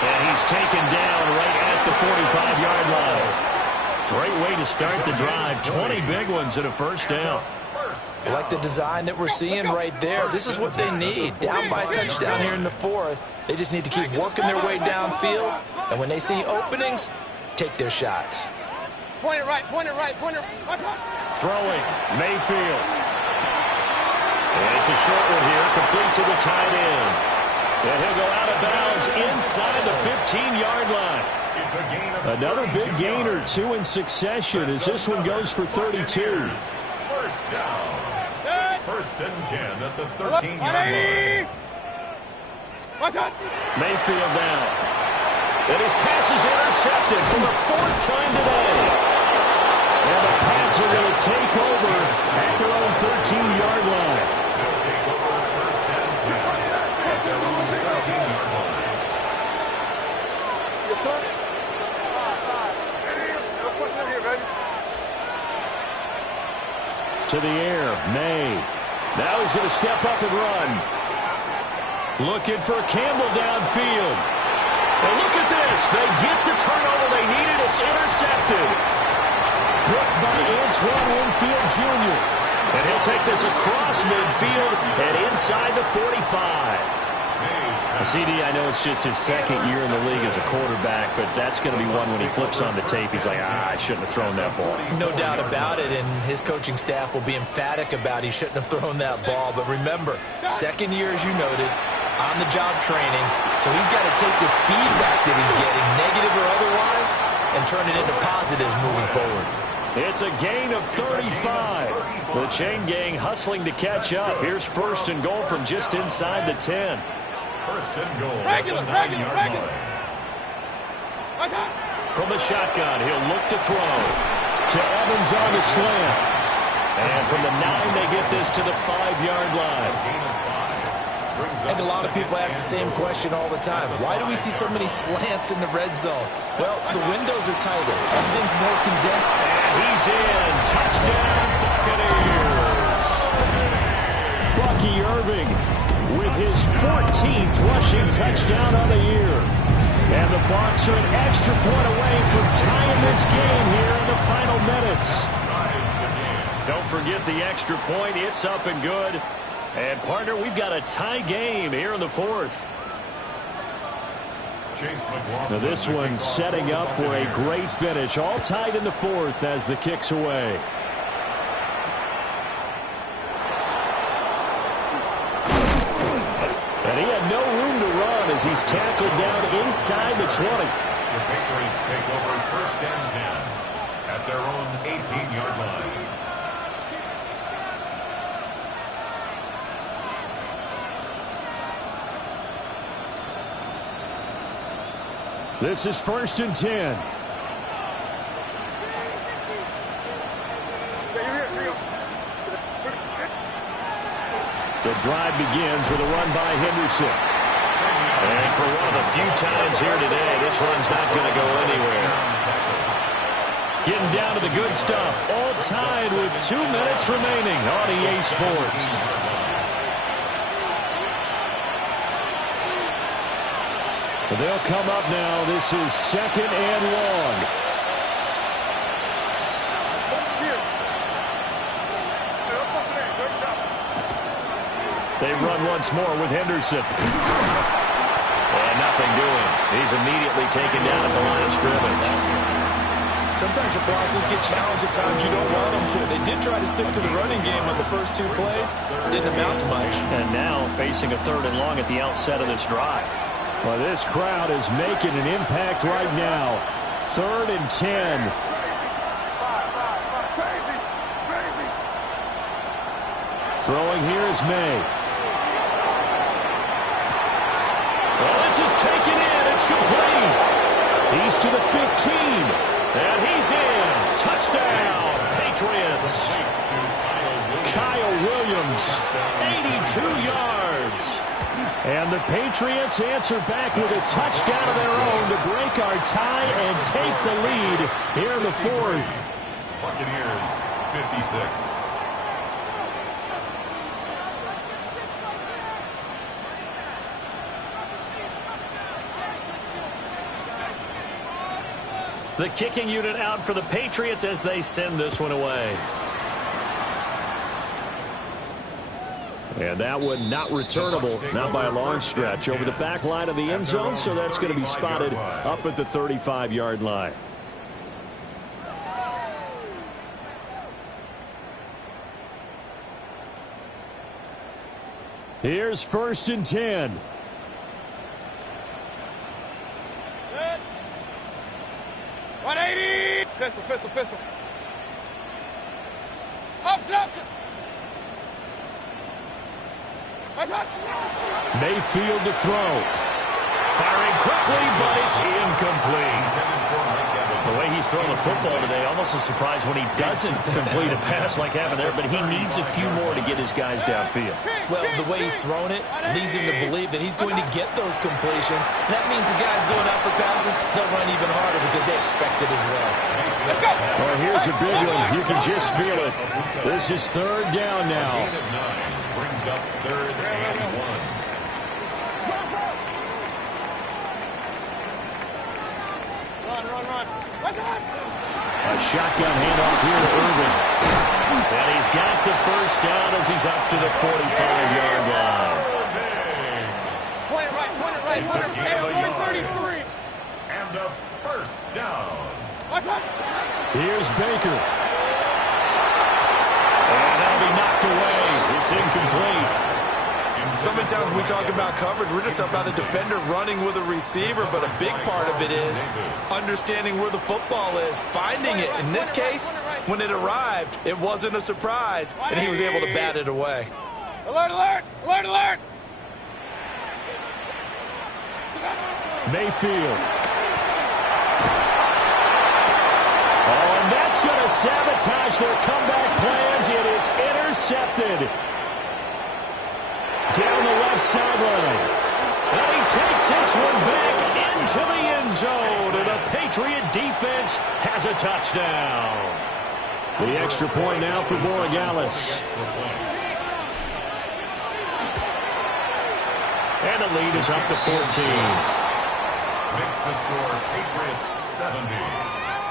And he's taken down right at the 45-yard line. Great way to start the drive. 20 big ones and a 1st down. I like the design that we're seeing right there. This is what they need. Down by a touchdown here in the 4th. They just need to keep working their way downfield. And when they see openings, take their shots. Point it right. Throwing, Mayfield. And it's a short one here, complete to the tight end. And he'll go out of bounds inside the 15-yard line. It's a gain of Another big gain or 2 in succession as this one goes for 32. 1st down. 1st and 10 at the 13-yard line. Mayfield down. And his pass is intercepted for the 4th time today. And the Pats are going to take over at their own 13-yard line. They'll take over 1st and 10 at their own 13-yard line. To the air, May. Now he's going to step up and run. Looking for Campbell downfield. And look at this. They get the turnover they needed. It's intercepted. Picked by Antoine Winfield Jr. And he'll take this across midfield and inside the 45. CD, I know it's just his second year in the league as a quarterback, but that's going to be one when he flips on the tape, he's like, I shouldn't have thrown that ball. No doubt about it, and his coaching staff will be emphatic about he shouldn't have thrown that ball. But remember, second year, as you noted, on-the-job training, so he's got to take this feedback that he's getting, negative or otherwise, and turn it into positives moving forward. It's a gain of 35. The chain gang hustling to catch up. Here's first and goal from just inside the 10. First and goal. Regular. From the shotgun, he'll look to throw. To Evans on the slant. And from the 9, they get this to the 5-yard line. I think a lot of people ask the same question all the time. Why do we see so many slants in the red zone? Well, the windows are tighter. Everything's more condensed. And he's in. Touchdown, Buccaneers. Bucky Irving with his 14th rushing touchdown of the year. And the Bucs are an extra point away from tying this game here in the final minutes. Don't forget the extra point. It's up and good. And, partner, we've got a tie game here in the 4th. Now this one setting up for a great finish. All tied in the 4th as the kick's away. And he had no room to run as he's tackled down inside the 20. The Patriots take over first and 10 at their own 18-yard line. This is first and 10. The drive begins with a run by Henderson. And for one of the few times here today, this run's not going to go anywhere. Getting down to the good stuff. All tied with 2 minutes remaining on EA Sports. They'll come up now. This is second and long. They run once more with Henderson. And nothing doing. He's immediately taken down at the line of scrimmage. Sometimes your philosophies get challenged at times you don't want them to. They did try to stick to the running game on the first 2 plays. Didn't amount to much. And now facing a third and long at the outset of this drive. Well, this crowd is making an impact right now. 3rd and 10. Throwing here is May. Well, this is taken in. It's complete. He's to the 15. And he's in. Touchdown, Patriots. Kyle Williams, 82 yards. And the Patriots answer back with a touchdown of their own to break our tie and take the lead here in the 4th. Buccaneers, 56. The kicking unit out for the Patriots as they send this one away. And that one not returnable, not by a long stretch, over the back line of the end zone, so that's going to be spotted up at the 35-yard line. Here's first and 10. Set. 180. Pistol. Opposite. Mayfield to throw. Firing quickly, but it's incomplete. The way he's throwing the football today, almost a surprise when he doesn't complete a pass like happened there, but he needs a few more to get his guys downfield. Well, the way he's thrown it leads him to believe that he's going to get those completions. And that means the guys going out for passes, they'll run even harder because they expect it as well. Well, here's a big one. You can just feel it. This is 3rd down now. Brings up 3rd and 1. Run. A shotgun handoff here to Irving. And he's got the first down as he's up to the 45-yard line. It's a gain of a yard. And a first down. Here's Baker. And that'll be knocked away. It's incomplete. So many times when we talk about coverage, we're just about a defender running with a receiver, but a big part of it is understanding where the football is, finding it. In this case, when it arrived, it wasn't a surprise, and he was able to bat it away. Alert, alert! Alert, alert! Mayfield. Oh, and that's going to sabotage their comeback plans. It is intercepted. Down the left sideline. And he takes this one back into the end zone. And the Patriot defense has a touchdown. The extra point now for Borregales. And the lead is up to 14. Makes the score Patriots 70.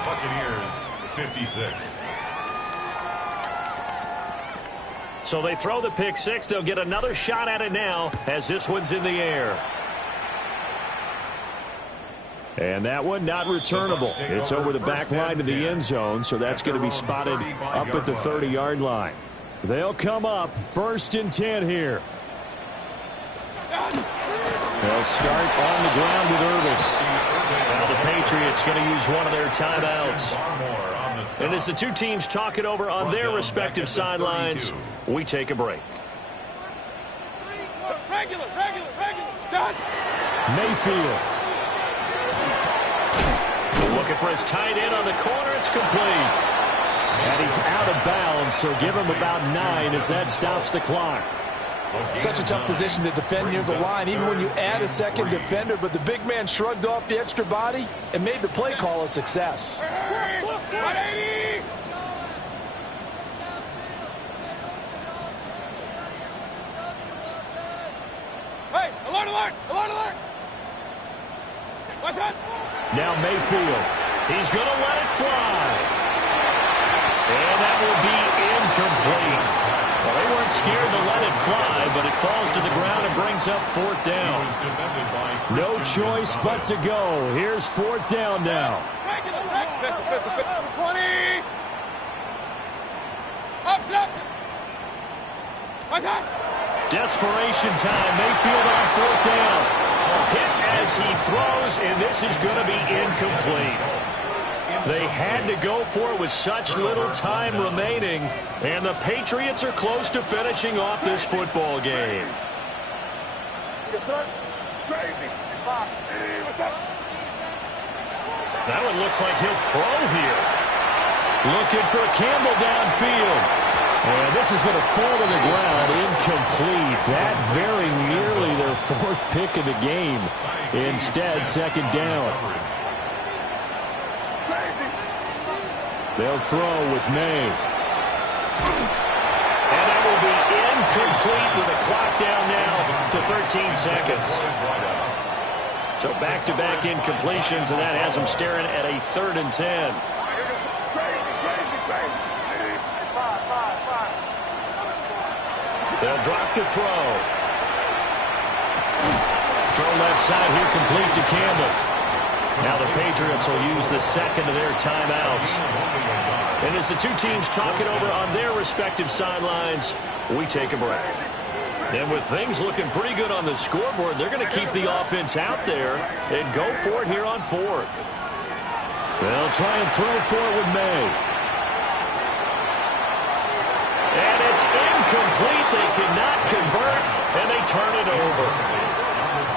Buccaneers 56. So they throw the pick six. They'll get another shot at it now as this one's in the air. And that one not returnable. It's over the back line to the end zone, so that's going to be spotted up at the 30-yard line. They'll come up 1st and 10 here. They'll start on the ground with Irving. Now the Patriots going to use one of their timeouts. And as the two teams talk it over on their respective sidelines, we take a break. Regular, regular, regular. Done. Mayfield. Looking for his tight end on the corner. It's complete. And he's out of bounds, so give him about 9 as that stops the clock. Such a tough position to defend near the line, even when you add a second defender, but the big man shrugged off the extra body and made the play call a success. 180. Hey, alert, alert, alert, alert. What's that? Now Mayfield. He's going to let it fly. And that will be incomplete. Well, they weren't scared to let it fly, but it falls to the ground and brings up 4th down. No choice but to go. Here's 4th down now. 20. Up. What's that? Desperation time. Mayfield on 4th down. Hit as he throws, and this is going to be incomplete. They had to go for it with such little time remaining, and the Patriots are close to finishing off this football game. That one looks like he'll throw here. Looking for Campbell downfield. And this is going to fall to the ground, incomplete. That very nearly their 4th pick of the game. Instead, 2nd down. They'll throw with May. And that will be incomplete with the clock down now to 13 seconds. So back-to-back incompletions, and that has them staring at a 3rd and 10. They'll drop to throw. Throw left side here, complete to Campbell. Now the Patriots will use the 2nd of their timeouts. And as the two teams talk it over on their respective sidelines, we take a break. And with things looking pretty good on the scoreboard, they're going to keep the offense out there and go for it here on 4th. They'll try and throw for it with May. And it's incomplete. They cannot convert, and they turn it over.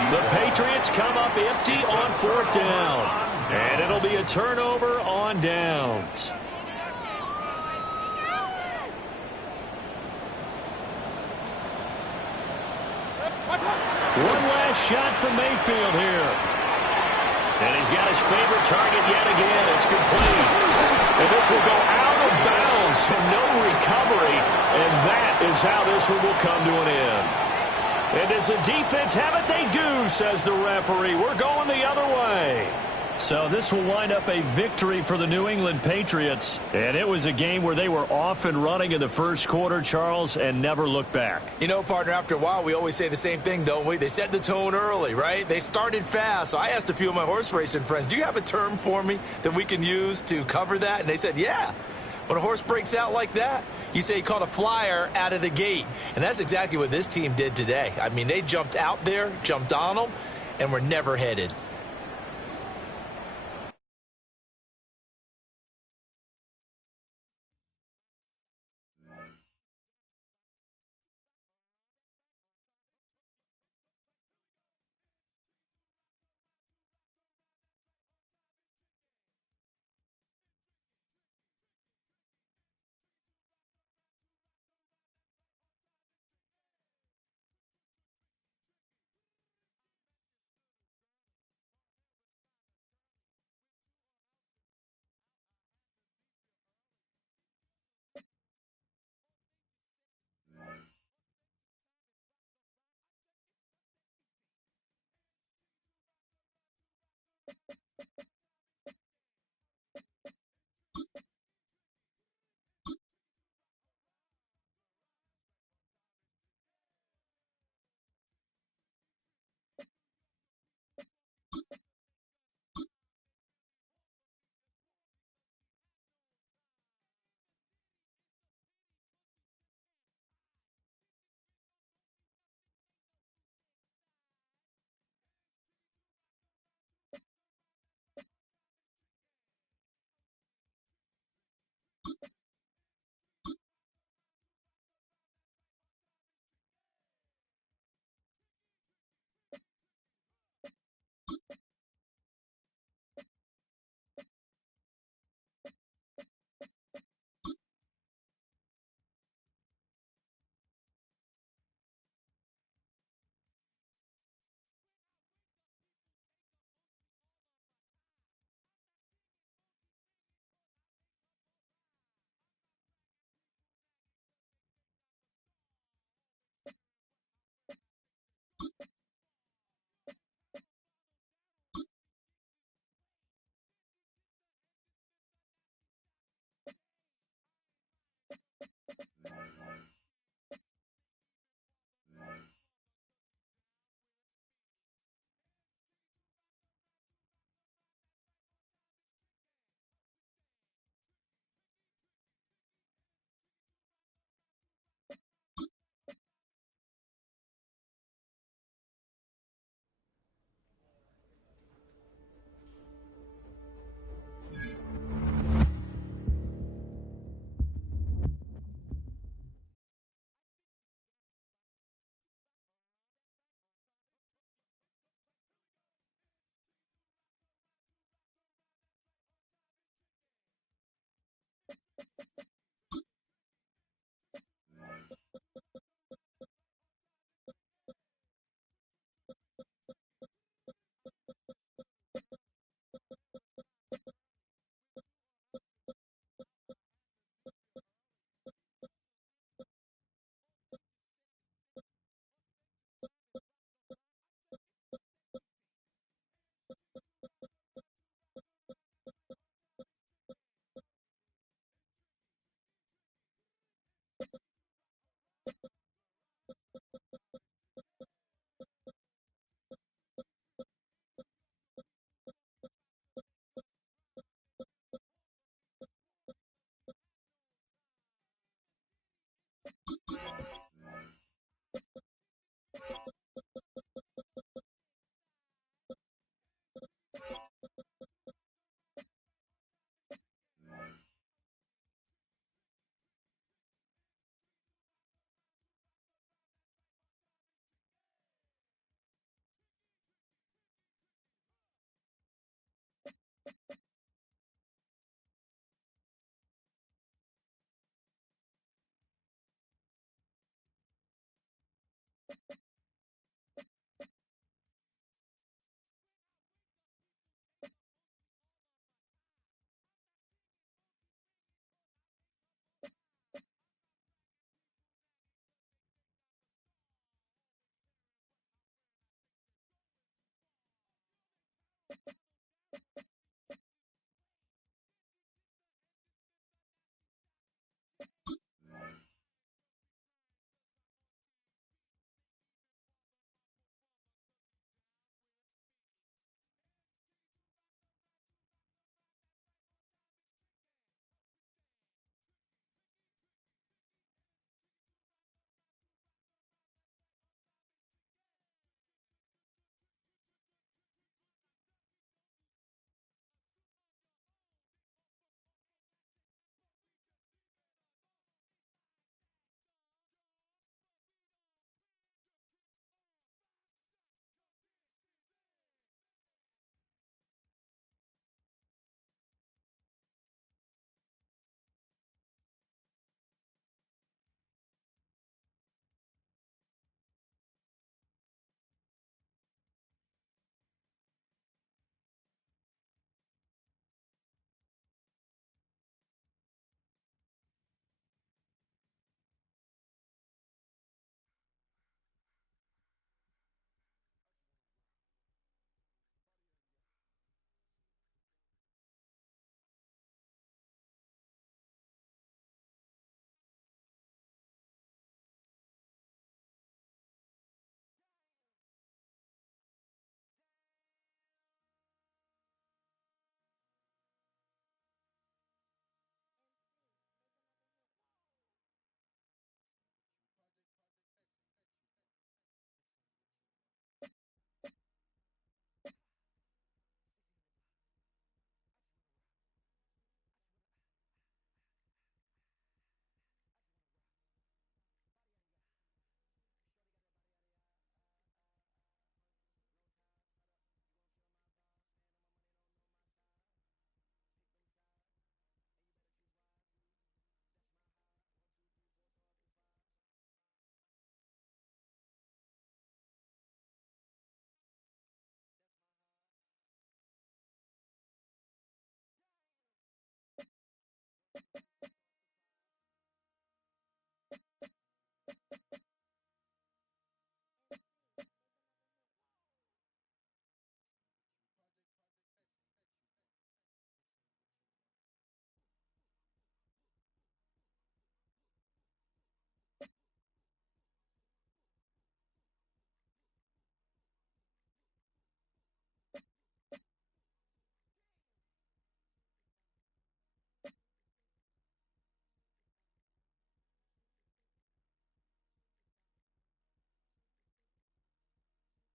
The Patriots come up empty on 4th down. And it'll be a turnover on downs. One last shot for Mayfield here. And he's got his favorite target yet again. It's complete. And this will go out of bounds, so no recovery. And that is how this one will come to an end. And does the defense have it? They do, says the referee. We're going the other way. So this will wind up a victory for the New England Patriots. And it was a game where they were off and running in the first quarter, Charles, and never looked back. You know, partner, after a while, we always say the same thing, don't we? They set the tone early, right? They started fast. So I asked a few of my horse racing friends, do you have a term for me that we can use to cover that? And they said, yeah. When a horse breaks out like that, you say he caught a flyer out of the gate. And that's exactly what this team did today. I mean, they jumped out there, jumped on them, and were never headed.